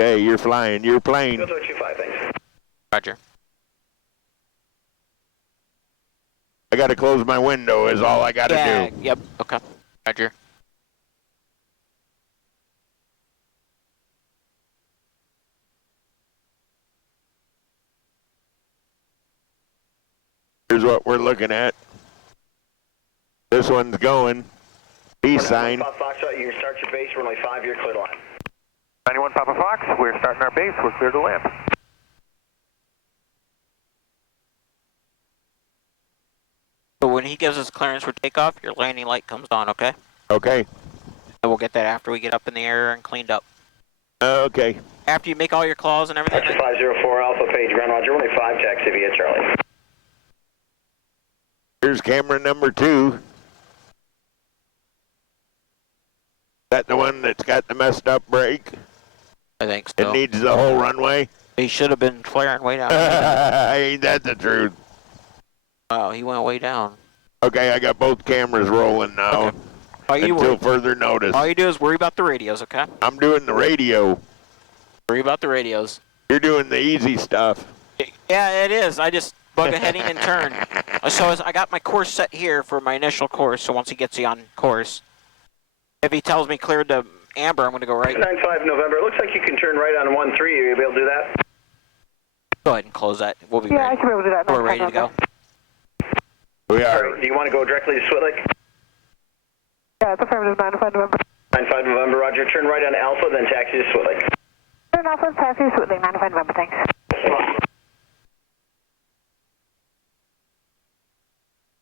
Okay, you're flying your plane. 025, thanks. Roger. I gotta close my window is all I gotta do. Yep, okay. Roger. Here's what we're looking at. This one's going. Peace sign. Foxtrot, you can start your base, runway 5, you're clear to land. 91 Papa Fox, we're starting our base, we're clear to land. So when he gives us clearance for takeoff, your landing light comes on, okay? Okay. And we'll get that after we get up in the air and cleaned up. Okay. After you make all your calls and everything. That's 504 Alpha Page, ground Roger, runway 5, taxi via Charlie. Here's camera number 2. Is that the one that's got the messed up brake? I think so. It needs the whole runway? He should have been flaring way down. Ain't that the truth? Oh, he went way down. Okay, I got both cameras rolling now. Okay. Until further notice. All you do is worry about the radios, okay? I'm doing the radio. Worry about the radios. You're doing the easy stuff. Yeah, it is. I just bug a heading and turn. So I got my course set here for my initial course, so once he gets you on course, if he tells me cleared to amber, I'm going to go right. 95 November, it looks like you can turn right on 13, are you able to do that? Go ahead and close that. We'll be ready. ready. I should be able to do that. We're ready to go. We are. Do you want to go directly to Switlick? Yeah, it's affirmative, 95 November. 95 November, Roger, turn right on Alpha, then taxi to Switlick. Turn Alpha, taxi to Switlick, 95 November, thanks.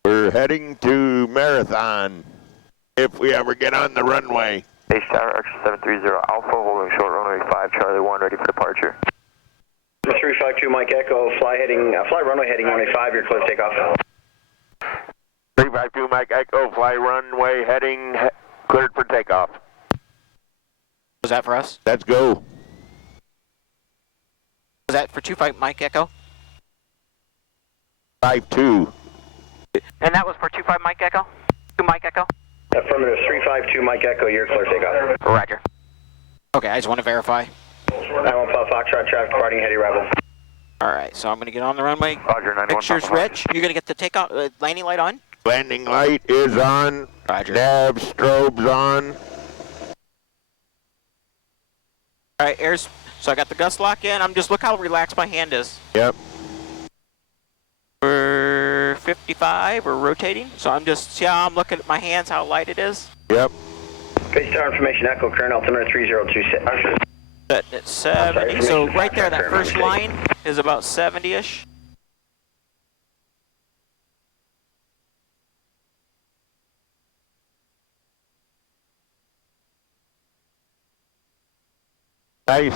We're heading to Marathon if we ever get on the runway. Base Tower, Archer 730 Alpha, holding short runway 5, Charlie 1, ready for departure. 352 Mike Echo, fly runway heading runway 5, you're clear to take off. 352 Mike Echo, fly runway heading, cleared for takeoff. Was that for us? Let's go. Was that for 25 Mike Echo? 5-2. And that was for 25 Mike Echo? 2 Mike Echo? Affirmative, 352 Mike Echo, you're clear to take off. Roger. Okay, I just want to verify. 91 Foxtrot, traffic departing, heady arrival. Alright, so I'm going to get on the runway. Roger, 91 Pictures, Papa Rich. You're going to get the takeoff landing light on? Landing light is on. Roger. Nav strobe's on. Alright, so I got the gust lock in. Look how relaxed my hand is. Yep. We're 55, we're rotating. So see how I'm looking at my hands, how light it is? Yep. Base Tower information, Echo, current altimeter 3026. Setting at 70, so right there, that first line is about 70-ish. Nice.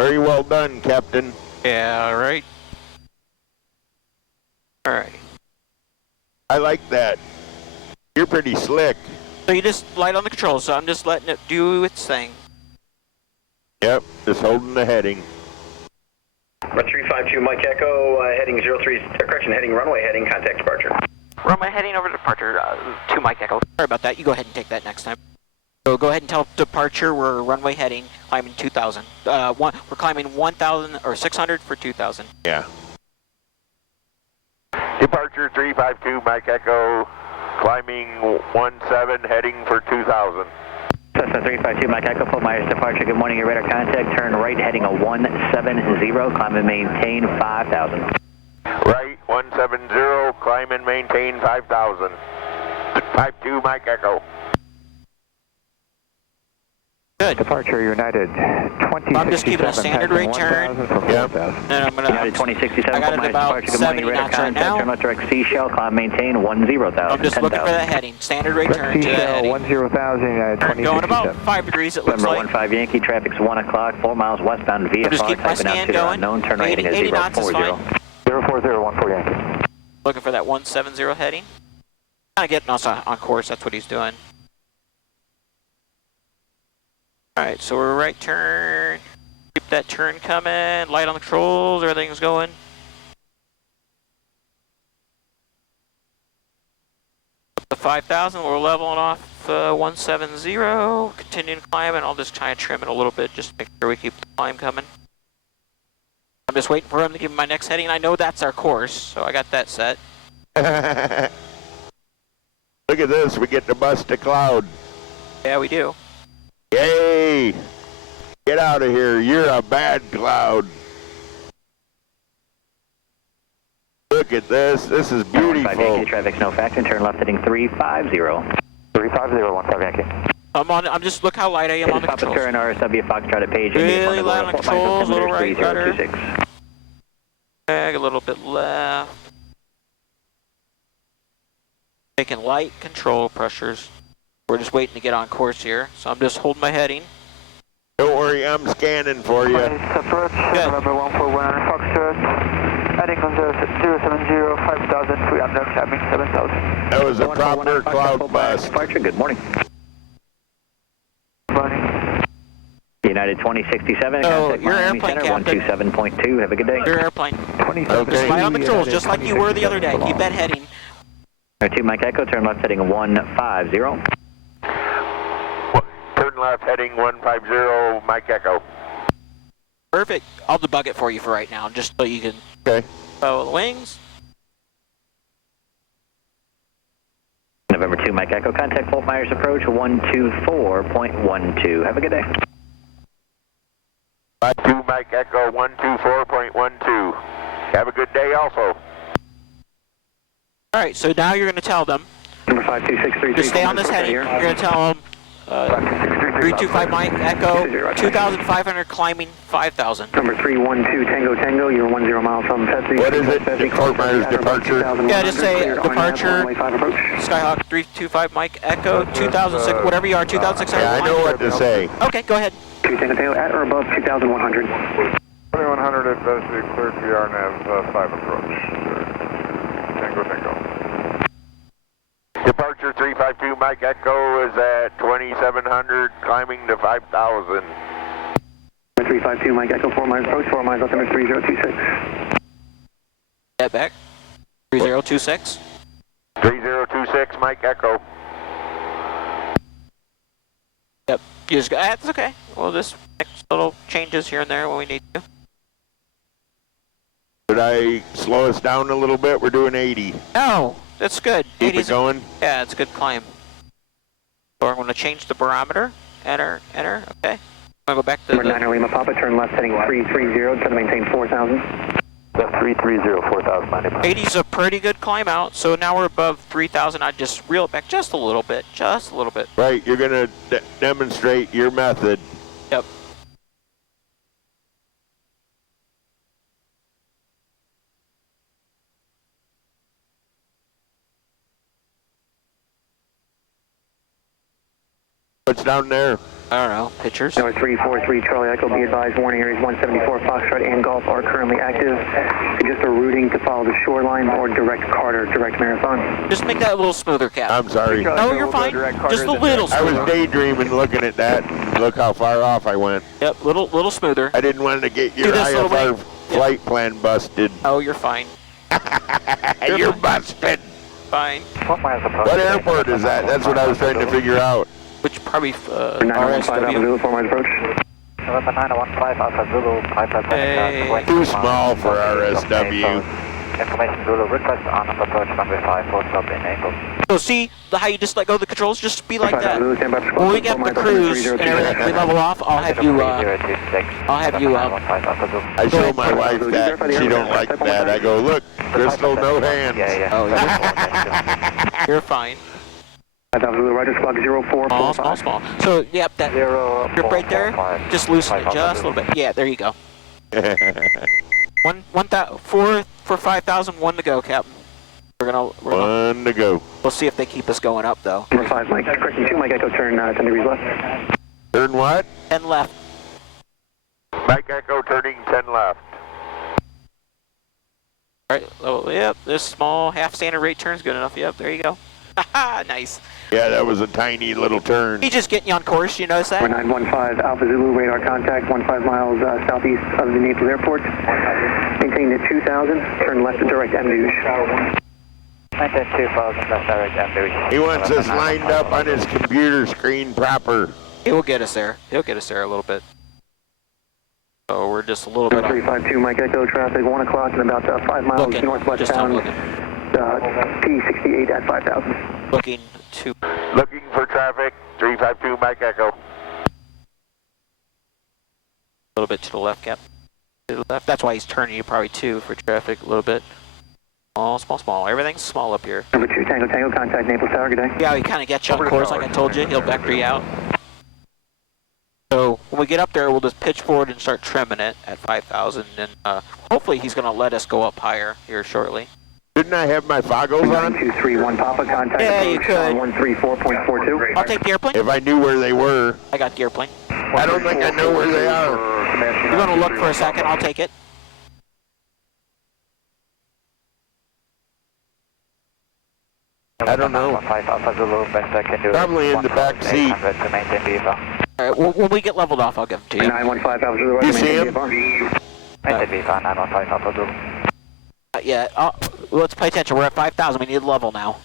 Very well done, Captain. Yeah, right. Alright. I like that. You're pretty slick. So you just light on the controls, so I'm just letting it do its thing. Yep, just holding the heading. 352 Mike Echo, heading 03, heading runway heading, contact departure. Runway heading over to departure, 2 Mike Echo. Sorry about that, you go ahead and take that next time. So go ahead and tell departure we're runway heading, climbing 2,000. We're climbing 1,000 or 600 for 2,000. Yeah. Departure 352 Mike Echo, climbing 17, heading for 2,000. Cessna 352 Mike Echo, Fort Myers departure. Good morning, your radar contact. Turn right heading a 170, climb and maintain 5,000. Right 170, climb and maintain 5,000. 52 Mike Echo. Good. Departure United 2067. I'm just keeping a standard rate turn. Yep. And I'm gonna. United 2067. I got it Myers about departure. Good morning, 70 your radar knots right contact. now. Turn left direct Seashell, climb maintain 10,000. I'm just looking for that heading. Standard rate turn to the heading. 10,000 United Turn 2067. going about 5 degrees, it looks November like. 15 Yankee, traffic's 1 o'clock, 4 miles westbound VFR, just keep my typing out scan to the going. unknown. Turn right 80 heading at knots is 040. fine. 04014 Yankee. Looking for that 170 heading. Kind of getting us on course, that's what he's doing. Alright, so we're right turn. Keep that turn coming. Light on the controls, everything's going. The 5,000. We're leveling off 170. Continuing climbing. I'll just try and trim it a little bit just to make sure we keep the climb coming. I'm just waiting for him to give me my next heading. I know that's our course, so I got that set. Look at this, we get to bust a cloud. Yeah, we do. Yay! Get out of here, you're a bad cloud. Look at this is beautiful. Yankee, traffic's no factor, turn left heading 350. 350, 15 Yankee. I'm just, look how light I am on the controls. Turn RSW Foxtrot at page. Really light on the controls, a little right rudder. Drag a little bit left. Taking light control pressures. We're just waiting to get on course here, so I'm just holding my heading. Don't worry, I'm scanning for you. Approach, November 141 Foxtrot. Heading on the 070, 5,300, climbing 7,000. That was a proper cloud bust. Departure, good morning. Morning. United 2067, Oh, contact your Miami airplane, Center, Captain. 127.2, have a good day. Your airplane. 27. Just light on the controls, just like you were the other day. Keep that heading. 2 Mike Echo, turn left heading 150. Turn left heading 150, Mike Echo. Perfect. I'll debug it for you for right now, just so you can Okay. follow the wings. November 2 Mike Echo, contact Fort Myers approach 124.12. Have a good day. 2 Mike Echo 124.12. Have a good day also. All right, so now you're going to tell them, Number 52633. just stay on this heading. You're going to tell them 325 Mike Echo, 2,500 climbing 5,000. Number 312 Tango Tango, you're 10 miles from Petsy. What is it? Fort Myers Departure? Yeah, just say departure, Skyhawk 325 Mike Echo, 2006, whatever you are, 2,600. Yeah, I know what to say. Okay, go ahead. 2 Tango Tango, at or above 2,100. 2100 at best, clear PR nav 5 approach. Tango Tango. Departure 352 Mike Echo is at 2,700, climbing to 5,000. 352 Mike Echo, 4 miles approach, 4 miles altimeter 3026. Get back. 3026. 3026 Mike Echo. Yep. You just, that's okay. We'll just make little changes here and there when we need to. Should I slow us down a little bit? We're doing 80. No, that's good. Keep 80's it going. Yeah, it's a good climb. So I'm going to change the barometer. Enter, okay. I'm going to go back to Number 9 Lima Papa, turn left heading 330, try to maintain 4,000. 330, 4,000, 80's a pretty good climb out, so now we're above 3,000. I just reel it back just a little bit, Right, you're going to demonstrate your method. Yep. What's down there? I don't know, pictures. Number 343 Charlie Echo, be advised, warning areas 174 Foxtrot and Golf are currently active. Just a routing to follow the shoreline or direct Carter, direct Marathon. Just make that a little smoother, Cap. I'm sorry. No, you're fine. Just a little I smoother. was daydreaming looking at that. Look how far off I went. Yep, little smoother. I didn't want to get your Do this little IFR bit. flight plan busted. Oh, you're fine. You're busted. Fine. What airport is that? That's what I was trying to figure out. Which probably 915 Alpha RSW. Zulu, 4 miles approach. November 915 Alpha Zulu, Piper Hey. Too small for RSW. Information Zulu, request on approach runway 5, full stop in Naples. So see how you just let go of the controls? Just be like 5 that. Zulu, stand by for When we squawk, get 4 the miles, cruise and 3026. everything, we level off, I'll have you, I show my wife that. She don't like that. I go, look, Crystal, no hands. oh, you're fine. 5 Zulu, Roger, squawk 0445. Small. So, yep, that grip right there, just loosen it just a little bit. Yeah, there you go. 4 for 5,000, 1 to go, Captain. We're gonna One to go. we'll see if they keep us going up though. Number 5 Mike, correction 2 Mike Echo, turn 10 degrees left. Turn what? 10 left. Mike Echo turning 10 left. All right. Oh, yep. This small half standard rate turn's good enough. Yep. There you go. Haha. Nice. Yeah, that was a tiny little turn. He's just getting you on course. You notice Number that? 915 Alpha Zulu, radar contact 15 miles southeast of the Naples Airport. Maintain at 2,000, turn left to direct Amduge. 920,000, left direct N3. He wants us lined up on his computer screen proper. He will get us there. He'll get us there a little bit. So we're just a little bit off. 352 Mike Echo, traffic 1 o'clock and about 5 miles Looking, northwest just bound. looking. P68 at 5,000. Looking to Looking for traffic, 352 Mike Echo. a little bit to the left, Cap. To the left. That's why he's turning you probably too for traffic a little bit. Small, small, small. Everything's small up here. Number 2 Tango Tango, contact Naples Tower, good day. Yeah, he kind of gets you on course like I told you. He'll vector you out. So when we get up there, we'll just pitch forward and start trimming it at 5,000, and hopefully he's going to let us go up higher here shortly. Didn't I have my foggles on? 9231 Papa, contact Yeah, you approach could. on 134.42. I'll take the airplane. If I knew where they were. I got the airplane. I don't think I know where they are. You're going to look for a second. I'll take it. I don't know. Probably in the back seat. All right, well, when we get leveled off, I'll give them to you. 915 Alpha Zulu, You see him? Not yet. Let's pay attention. We're at 5,000. We need a level now.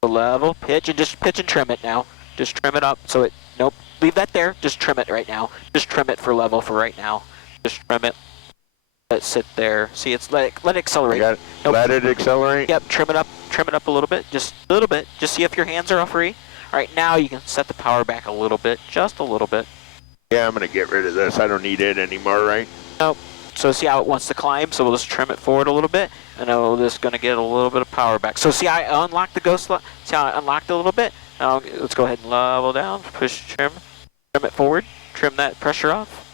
The level, pitch, and just pitch and trim it now. Just trim it up so it, nope, leave that there. Just trim it right now. Just trim it for level for right now. Just trim it. Let it sit there. See, it's let it accelerate. Nope. Let it accelerate? Yep, trim it up a little bit. Just a little bit. Just see if your hands are all free. All right, now you can set the power back a little bit. Just a little bit. Yeah, I'm going to get rid of this. I don't need it anymore, right? Nope. So see how it wants to climb, so we'll just trim it forward a little bit, and then we're just going to get a little bit of power back. So see how I unlocked the ghost, see how I unlocked it a little bit? Now let's go ahead and level down, push, trim it forward, trim that pressure off.